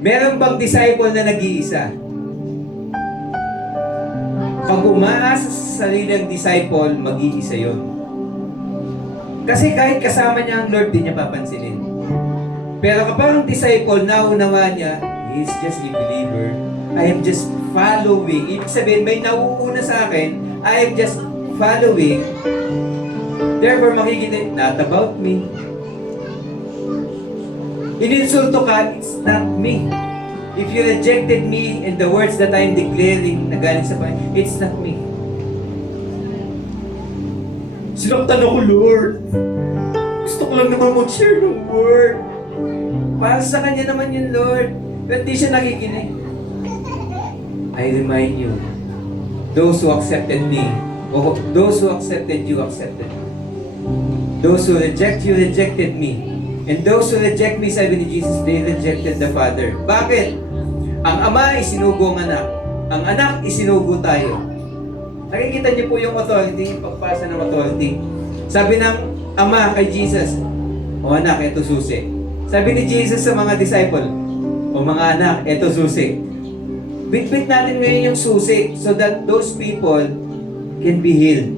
Meron bang disciple na nag-iisa? Pag umaasa sa sariling disciple, mag-iisa yun. Kasi kahit kasama niya ang Lord, di niya papansinin. Pero kapag ang disciple, naunawa niya, he is just a believer. I am just following. Ibig sabihin, may nauuna sa akin, I am just following. Therefore, makikita, not about me. Ininsulto ka, it's not me. If you rejected me in the words that I'm declaring na galing sa Panginoon, it's not me. Sinaktan ako, Lord. Gusto ko lang naman mag-share ng word. Para sa Kanya naman yun, Lord. Pero di siya nakikinig. I remind you, those who accepted me, or those who accepted you, accepted me. Those who reject you, rejected me. And those who reject me, sabi ni Jesus, they rejected the Father. Bakit? Ang Ama isinugo ang Anak. Ang Anak isinugo tayo. Nakikita niyo po yung authority, yung pagpasa ng authority. Sabi ng Ama kay Jesus, o anak, eto susi. Sabi ni Jesus sa mga disciple, o mga anak, eto susi. Bit-bit natin ngayon yung susi so that those people can be healed.